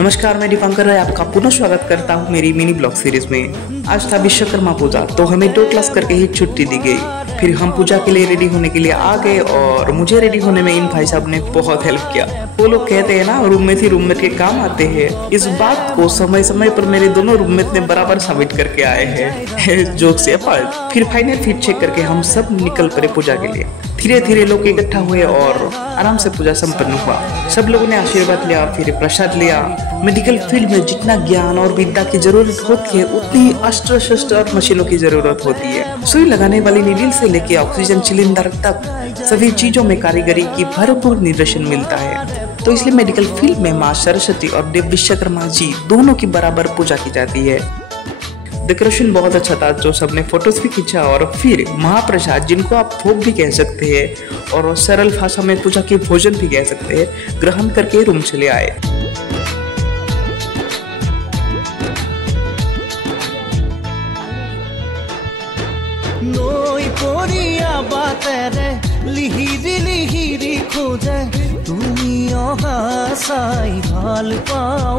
नमस्कार, मैं दीपांकर राय आपका पुनः स्वागत करता हूँ मेरी मिनी ब्लॉग सीरीज में। आज था विश्वकर्मा पूजा, तो हमें 2 क्लास करके ही छुट्टी दी गई। फिर हम पूजा के लिए रेडी होने के लिए आ गए और मुझे रेडी होने में इन भाई साहब ने बहुत हेल्प किया। वो लोग कहते हैं ना, रूममेट ही रूममेट के काम आते हैं। इस बात को समय समय पर मेरे दोनों रूममेट ने बराबर साबित करके आए हैं। जोक से अपार्ट। फिर फाइनल फिट चेक करके हम सब निकल पड़े पूजा के लिए। धीरे धीरे लोग इकट्ठा हुए और आराम से पूजा संपन्न हुआ। सब लोगों ने आशीर्वाद लिया, फिर प्रसाद लिया। मेडिकल फील्ड में जितना ज्ञान और विद्या की जरूरत होती है, उतनी ही अस्त्र शस्त्र और मशीनों की जरूरत होती है। सुई लगाने वाली नीडल से लेके ऑक्सीजन सिलेंडर तक सभी चीजों में कारीगरी की भरपूर निदर्शन मिलता है। तो इसलिए मेडिकल फील्ड में माँ सरस्वती और देव विश्वकर्मा जी दोनों की बराबर पूजा की जाती है। डेकोरेशन बहुत अच्छा था, जो सबने फोटोज भी खींचा। और फिर महाप्रसाद, जिनको आप भोग भी कह सकते हैं और सरल भाषा में पूजा के भोजन भी कह सकते हैं, ग्रहण करके रूम चले आए। नोई पोरिया बातेरे लिहिरी खोजे, তুমি অহা চাই ভাল পাও।